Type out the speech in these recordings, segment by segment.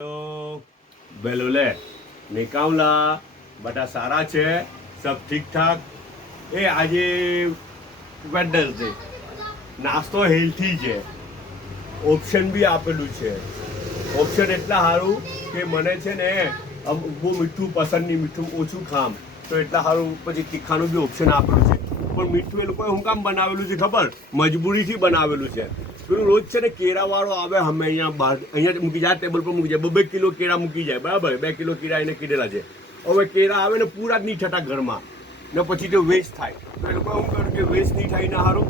तो बेलोले निकावला बटा सारा छे सब ठीक ठाक ए आजे वेडनेसडे नास्तो हेल्थी छे ऑप्शन भी आपेलू छे ऑप्शन एटला हारू के मने छे ने बહુ મીઠું પસંદ નહીં મીઠું ઓછું ખામ તો એટલા સારું પછી તીખાનું બી ઓપ્શન આપેલું છે પણ મીઠું એ લોકોએ શું કામ બનાવેલું છે ખબર મજબૂરીથી બનાવેલું છે પેલું રોજ છે ને કેળાવાળો આવે અમે અહીંયા બહાર અહીંયા મૂકી જાય ટેબલ પર મૂકી જાય 2 કિલો કેળા મૂકી જાય બરાબર 2 કિલો કેળા એને કીધેલા છે હવે કેળા આવે ને પૂરા જ નહીં થતા ઘરમાં ને પછી તે વેસ્ટ થાય તો એ લોકોએ શું કર્યું કે વેસ્ટ નહીં થાય ને સારું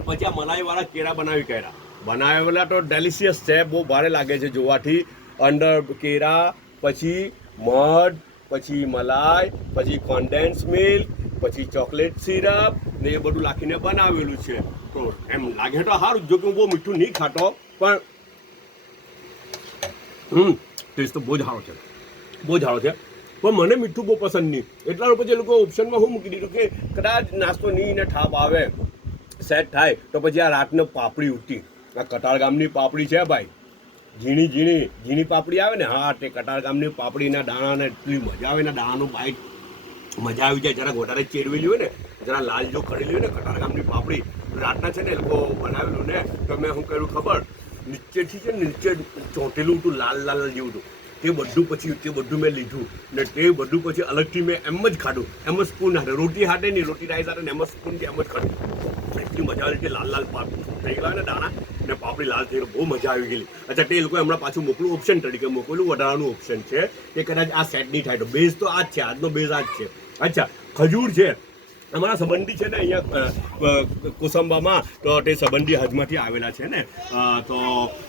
પછી આ મલાઈવાળા કેળા બનાવી કાઢ્યા બનાવેલા તો ડેલિશિયસ છે બહુ ભારે લાગે છે જોવાથી અંદર કેળા પછી મધ પછી મલાઈ પછી કોન્ડેન્સ મિલ્ક પછી ચોકલેટ સિરપ ને એ બધું નાખીને બનાવેલું છે તો એમ લાગે તો સારું જો કે હું બહુ મીઠું નહીં ખાતો પણ ટેસ્ટ તો બહુ જ સારો છે બહુ જ સારો છે પણ મને મીઠું બહુ પસંદ નહીં એટલા પછી એ લોકો ઓપ્શનમાં શું મૂકી દીધું કે કદાચ નાસ્તો નહીં ને ઠાપ આવે સેટ થાય તો પછી આ રાતને પાપડી ઉઠી આ કટાર ગામની પાપડી છે ભાઈ ઝીણી પાપડી આવે ને હા તે કટાર ગામની પાપડીના દાણાને એટલી મજા આવે ને દાણાનું બાઈટ મજા આવી જાય જરા વધારે ચેરવેલી હોય ને જરા લાલ જો કરેલી હોય ને કટાર ગામની પાપડી રાતના છે ને એ લોકો બનાવેલું ને તો મેં શું કર્યું ખબર નીચેથી છે ને નીચે ચોંટેલું હતું લાલ જેવું હતું તે બધું મેં લીધું ને તે બધું પછી અલગથી મેં એમ જ ખાધું એમ જ સ્પૂન હાથે રોટી હાથે નહીં રોટી રાઈસ હાથે ને એમ જ સ્પૂનથી એમ જ ખાધું એટલી મજા આવી કે લાલ થઈ ગયા ને દાણા ને પાપડી લાલ થઈ બહુ મજા આવી ગયેલી અચ્છા તે લોકો હમણાં પાછું મોકલું ઓપ્શન તરીકે મોકલું વધારાનું ઓપ્શન છે કે કદાચ આ સેટ નહીં થાય તો બેઝ તો આ જ છે આજનો બેઝ આ જ છે અચ્છા ખજૂર છે અમારા સંબંધી છે ને અહીંયા કોસંબામાં તો તે સંબંધી હજમાંથી આવેલા છે ને તો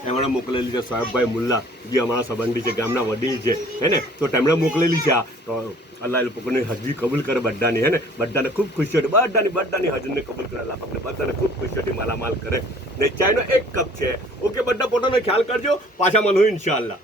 એમણે મોકલેલી છે સાહેબભાઈ મુલ્લા જે અમારા સંબંધી છે ગામના વડીલ છે હે ને તો તેમણે મોકલેલી છે આ તો અલ્લાહ એ લોકોને હજવી કબૂલ કરે બધાની હે ને બધાને ખૂબ ખુશીઓથી બધાની હજને કબૂલ કરે અલ્લાહ આપણે બધાને ખૂબ ખુશીઓથી માલામાલ કરે ને ચાયનો 1 કપ છે ઓકે બધા પોતાનો ખ્યાલ કરજો પાછા મળું ઇન્શાઅલ્લાહ